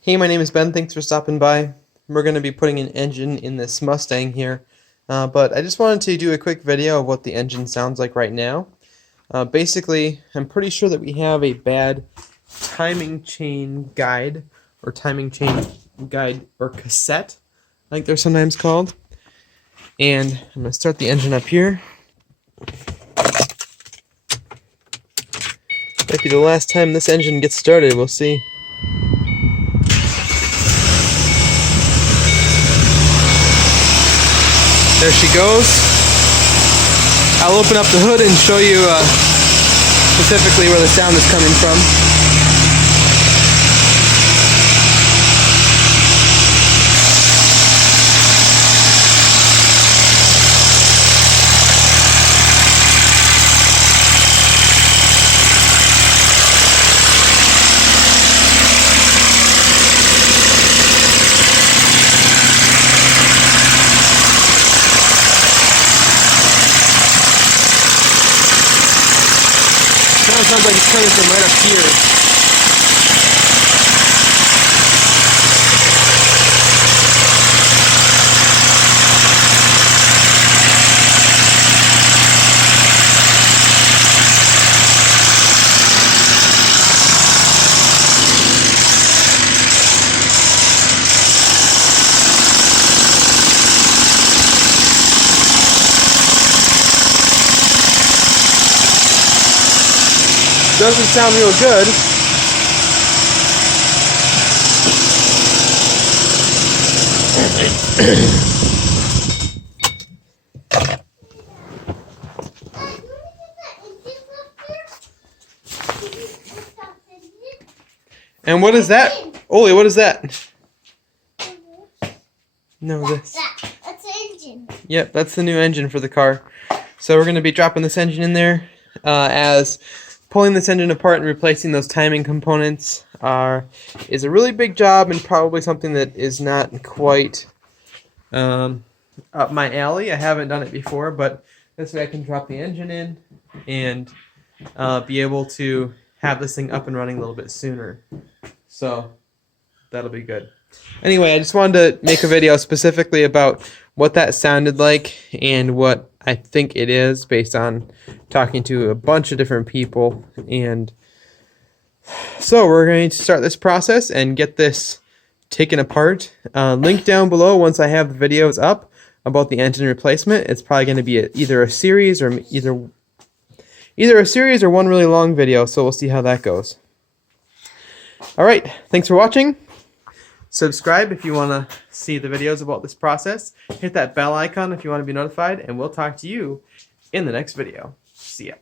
Hey, my name is Ben. Thanks for stopping by. We're going to be putting an engine in this Mustang here, but I just wanted to do a quick video of what the engine sounds like right now. Basically, I'm pretty sure that we have a bad timing chain guide, or cassette, like they're sometimes called. And I'm going to start the engine up here. Might be the last time this engine gets started, we'll see. There she goes. I'll open up the hood and show you specifically where the sound is coming from. Sounds like it's coming from right up here. Doesn't sound real good. And what is that? Oli, what is that? No, this. That's the engine. Yep, that's the new engine for the car. So we're going to be dropping this engine in there as pulling this engine apart and replacing those timing components is a really big job and probably something that is not quite up my alley. I haven't done it before, but this way I can drop the engine in and be able to have this thing up and running a little bit sooner. So that'll be good. Anyway, I just wanted to make a video specifically about what that sounded like and what I think it is based on talking to a bunch of different people. And so we're going to start this process and get this taken apart. Link down below once I have the videos up about the engine replacement. It's probably going to be either a series or either a series or one really long video, so we'll see how that goes. Alright, thanks for watching. Subscribe if you want to see the videos about this process. Hit that bell icon if you want to be notified, and we'll talk to you in the next video. See ya.